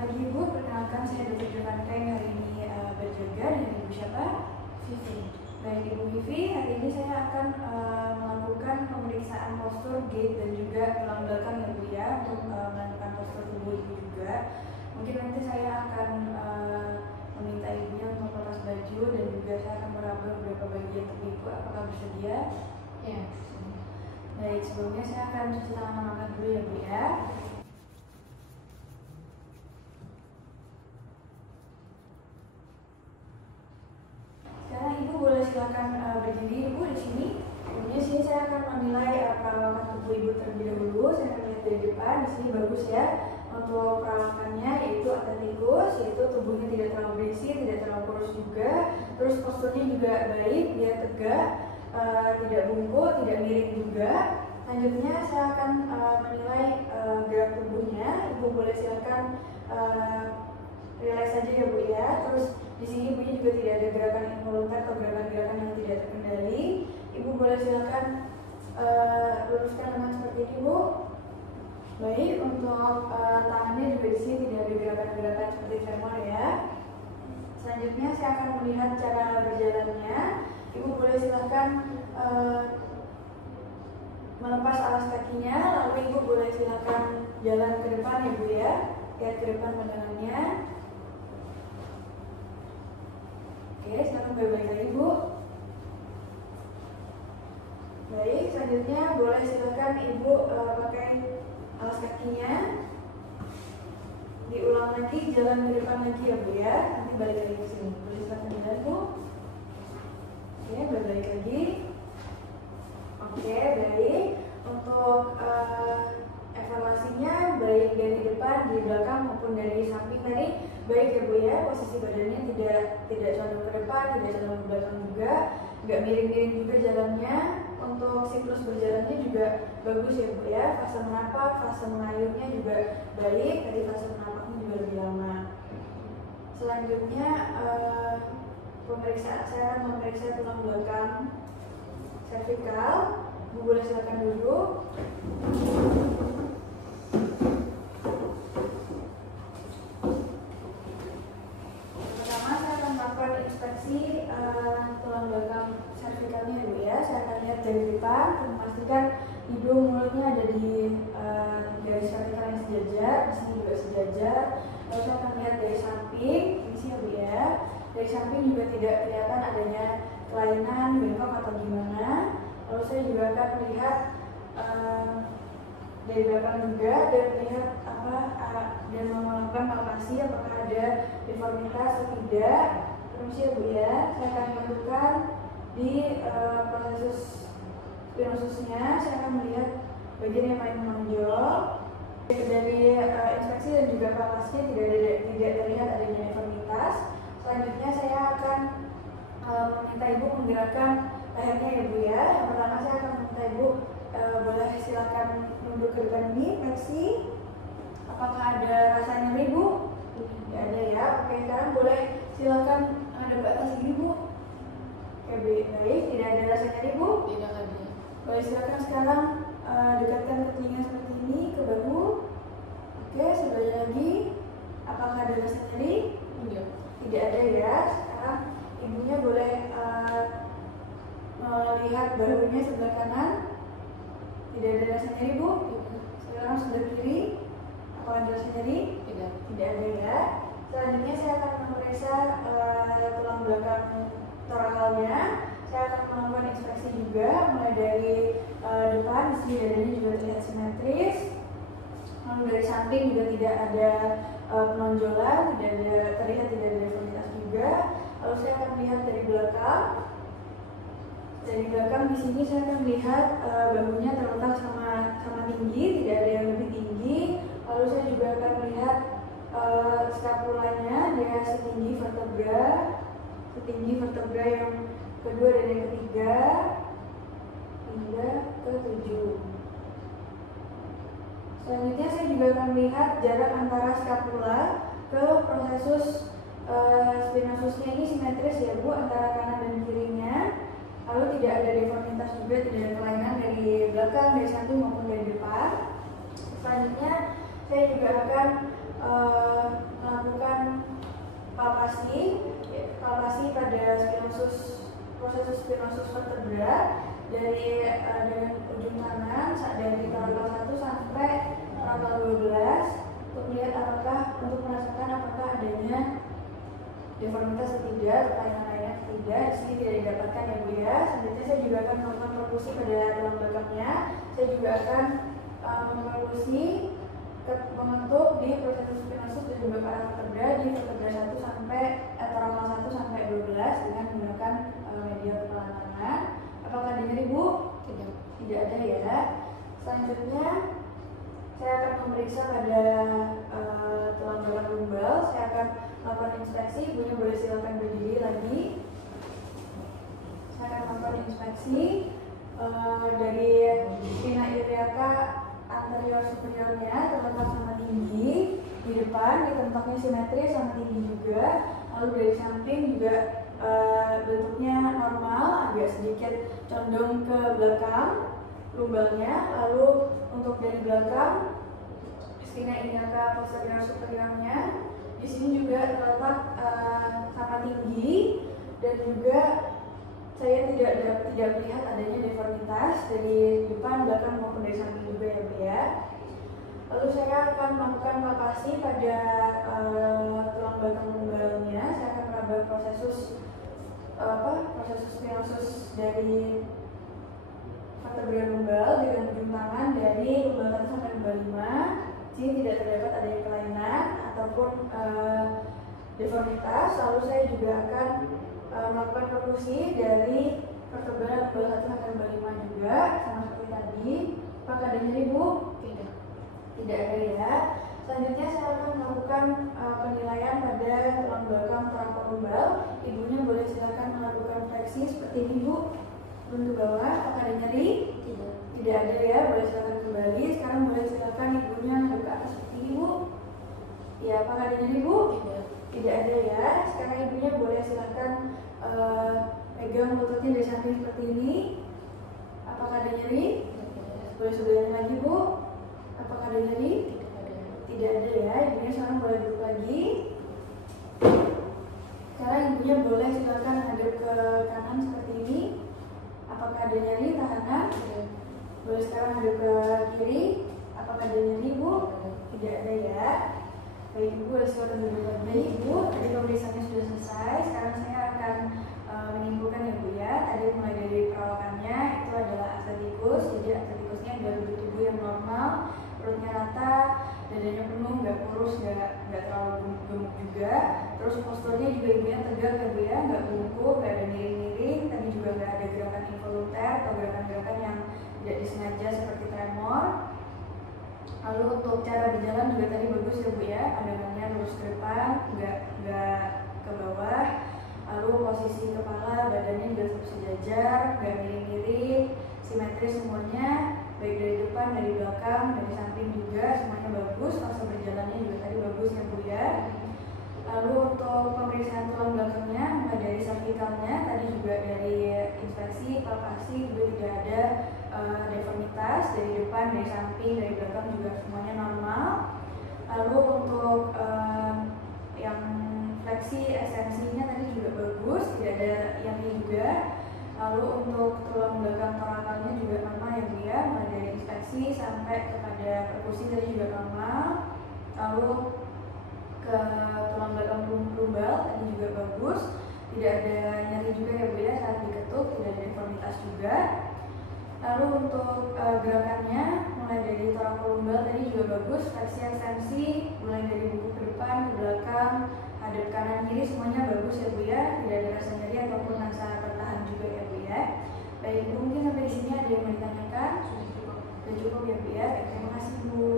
pagi Ibu, perkenalkan saya Dr. Jovankeng. Hari ini berjaga dengan Ibu siapa? Vivi. Baik Ibu Vivi, hari ini saya akan melakukan pemeriksaan postur, gait dan juga tulang belakang ya Bu ya, untuk menentukan postur tubuh Ibu juga. Mungkin nanti saya akan meminta Ibunya untuk lepas baju dan juga saya akan meraba beberapa bagian tubuh Ibu. Apakah bersedia? Ya. Baik, sebelumnya saya akan cuci tangan memakan dulu ya Bu ya. Sekarang Ibu boleh silakan berdiri Ibu di sini. Kemudian sini saya akan menilai perawakan tubuh Ibu terlebih dahulu. Saya akan lihat dari depan. Di sini bagus ya untuk perawakannya, yaitu atletis, yaitu tubuhnya tidak terlalu berisi, tidak terlalu kurus juga. Terus posturnya juga baik, dia tegak, tidak bungkuk, tidak miring juga. Selanjutnya saya akan menilai gerak tubuhnya. Ibu boleh silakan relax saja ya Bu ya. Terus di sini Ibunya juga tidak ada gerakan involunter atau gerakan-gerakan yang tidak terkendali. Ibu boleh silakan luruskan lengan seperti ini Bu. Baik, untuk tangannya juga di sini tidak ada gerakan-gerakan seperti tremor ya. Selanjutnya saya akan melihat cara berjalannya. Ibu boleh silakan melepas alas kakinya, lalu Ibu boleh silakan jalan ke depan ya Bu ya. Lihat ke depan pandangannya. Oke, silakan balik lagi Bu. Baik, selanjutnya boleh silakan Ibu pakai alas kakinya. Diulang lagi, jalan ke depan lagi ya Bu ya. Nanti balik lagi ke sini. Boleh silakan jalan Bu. Oke, balik lagi. Oke, baik. Untuk evaluasinya baik dari depan, di belakang maupun dari samping tadi baik ya Bu ya. Posisi badannya tidak condong ke depan, tidak condong ke belakang juga, nggak miring-miring juga jalannya. Untuk siklus berjalannya juga bagus ya Bu ya. Fase menapak, fase mengayunnya juga baik. Tadi fase menapaknya juga lebih lama. Selanjutnya pemeriksaan, saya akan memeriksa tulang belakang servikal. Bu boleh silakan duduk. Pertama saya akan melakukan inspeksi tulang belakang servikalnya Bu ya. Saya akan lihat dari depan, memastikan hidung mulutnya ada di garis vertikal yang sejajar. Di sini juga sejajar. Lalu saya akan lihat dari samping, ini sih Bu ya. Dari samping juga tidak kelihatan adanya kelainan, bengkok atau gimana. Lalu saya juga akan melihat dari belakang juga dan melihat dan melakukan palpasi apakah ada deformitas atau tidak. Terus ya Bu ya, saya akan menentukan di proses spinosusnya. Saya akan melihat bagian yang paling menonjol. Dari inspeksi dan juga palpasinya tidak terlihat adanya deformitas. Selanjutnya saya akan meminta Ibu menggerakkan lehernya ya Bu ya. Yang pertama saya akan meminta Ibu boleh silakan nunduk ke depan ini, fleksi. Apakah ada rasa nyeri Bu? Tidak ada ya. Oke, sekarang boleh silakan ada ke atas ini Bu. Oke, baik. Tidak ada rasa nyeri Bu? Tidak ada. Boleh silakan sekarang dekatkan ke telinga seperti ini, ke bahu. Oke, sebelahnya lagi. Apakah ada rasa nyeri? Tidak. Tidak ada ya. Sekarang Ibunya boleh melihat bahunya sebelah kanan. Tidak ada rasa nyeri Bu. Sekarang sebelah kiri. Apakah ada rasa nyeri? Tidak. Tidak ada ya. Selanjutnya saya akan memeriksa tulang belakang torakalnya. Saya akan melakukan inspeksi juga, mulai dari depan, di sini dadanya juga terlihat simetris. Lalu dari samping juga tidak ada penonjolan, terlihat tidak ada deformitas juga. Lalu saya akan melihat dari belakang. Dari belakang di sini saya akan melihat bahunya terletak sama tinggi, tidak ada yang lebih tinggi. Lalu saya juga akan melihat skapulanya, dia setinggi vertebra yang kedua dan yang ketiga hingga ke 7. Selanjutnya saya juga akan melihat jarak antara skapula ke prosesus spinosusnya ini simetris ya Bu, antara kanan dan kirinya. Lalu tidak ada deformitas juga, tidak ada kelainan dari belakang, dari samping maupun dari depan. Selanjutnya saya juga akan proses spinosus vertebra dari dengan ujung tangan dari tanggal 1 sampai tanggal 12 untuk melihat untuk merasakan apakah adanya deformitas atau tidak, kelainan lainnya atau tidak. Di sini tidak didapatkan ya Bu ya. Selanjutnya saya juga akan melakukan perkusi pada tulang belakangnya. Saya juga akan memperkusi membentuk di proses spinosus dan juga para vertebra di vertebra 1 sampai tanggal 1 sampai 12 dengan menggunakan medial kepala tangan. Apakah ada nyeri Bu? Tidak ada ya. Selanjutnya saya akan memeriksa pada tulang belakang lumbal. Saya akan melakukan inspeksi. Ibunya boleh silakan berdiri lagi. Saya akan melakukan inspeksi dari spina iliaca anterior superiornya terletak sama tinggi di depan, ditentoknya simetris sama tinggi juga. Lalu dari samping juga bentuknya normal, agak sedikit condong ke belakang lumbalnya. Lalu untuk dari belakang spina iliaca posterior superiornya di sini juga terletak sama tinggi, dan juga saya tidak melihat adanya deformitas dari depan, belakang maupun dari samping juga ya Bu ya. Lalu saya akan melakukan palpasi pada tulang belakang lumbalnya. Saya akan meraba proses spinosus dari vertebra lumbal dengan ujung tangan dari lumbal 1 sampai lumbal 5. Sini tidak terdapat adanya kelainan ataupun deformitas. Lalu saya juga akan melakukan perkusi dari vertebra lumbal 1 sampai lumbal 5 juga, sama seperti tadi. Apakah ada nyeri Bu? Tidak ada ya. Selanjutnya saya akan melakukan penilaian pada tulang belakang terangkat lumbal. Ibunya boleh silakan melakukan fleksi seperti ini Bu. Turun ke bawah. Apakah ada nyeri? Tidak ada ya. Boleh silakan kembali. Sekarang boleh silakan ibunya ngaduk ke atas seperti ini Bu. Ya, apakah ada nyeri Bu? Tidak ada ya. Sekarang ibunya boleh silakan pegang lututnya dari samping seperti ini. Apakah ada nyeri? Boleh sebelahnya lagi Bu. Apakah ada nyeri? Tidak ada ya. Ibunya sekarang boleh duduk lagi. Sekarang ibunya boleh silakan menghadap ke kanan seperti ini. Apakah ada nyeri tahanan? Boleh sekarang menghadap ke kiri. Apakah ada nyeri Bu? Tidak ada ya. Baik Ibu, silakan duduk lagi. Ibu, tadi pemeriksaannya sudah selesai. Sekarang saya akan menyimpulkan ya Bu ya. Tadi mulai dari perawakannya itu adalah atletikus. Jadi atletikusnya adalah bentuk tubuh yang normal, perutnya rata, dadanya penuh, nggak kurus, nggak terlalu gemuk juga. Terus posturnya juga ibunya tegak ya Bu ya, nggak bungkuk, nggak ada miring-miring. Tadi juga nggak ada gerakan involunter atau gerakan-gerakan yang tidak disengaja seperti tremor. Lalu untuk cara berjalan juga tadi bagus ya Bu ya, pandangannya lurus ke depan, nggak ke bawah. Lalu posisi kepala, badannya juga tetap sejajar, nggak miring-miring, simetris semuanya, baik dari depan, dari belakang, dari samping juga semuanya bagus. Fase berjalannya juga tadi bagus ya Bu ya. Lalu untuk pemeriksaan tulang belakangnya, mulai dari cervicalnya, tadi juga dari inspeksi, palpasi juga tidak ada deformitas dari depan, dari samping, dari belakang juga semuanya normal. Lalu untuk yang fleksi ekstensinya tadi juga bagus, tidak ada yang ini juga. Lalu untuk tulang belakang torakalnya juga normal ya Bu ya, mulai dari inspeksi sampai kepada perkusi tadi juga normal. Lalu ke tulang belakang lumbal tadi juga bagus, tidak ada nyeri juga ya Bu ya saat diketuk, tidak ada deformitas juga. Lalu untuk gerakannya mulai dari torakal lumbal tadi juga bagus, fleksi ekstensi mulai dari buku ke depan, ke belakang, hadap kanan kiri semuanya bagus ya Bu ya, tidak ada rasa nyeri ataupun rasa tertahan juga ya Bu ya. Baik Bu, mungkin sampai di sini ada yang mau ditanyakan? Sudah cukup ya Bu ya. Baik, terima kasih Bu.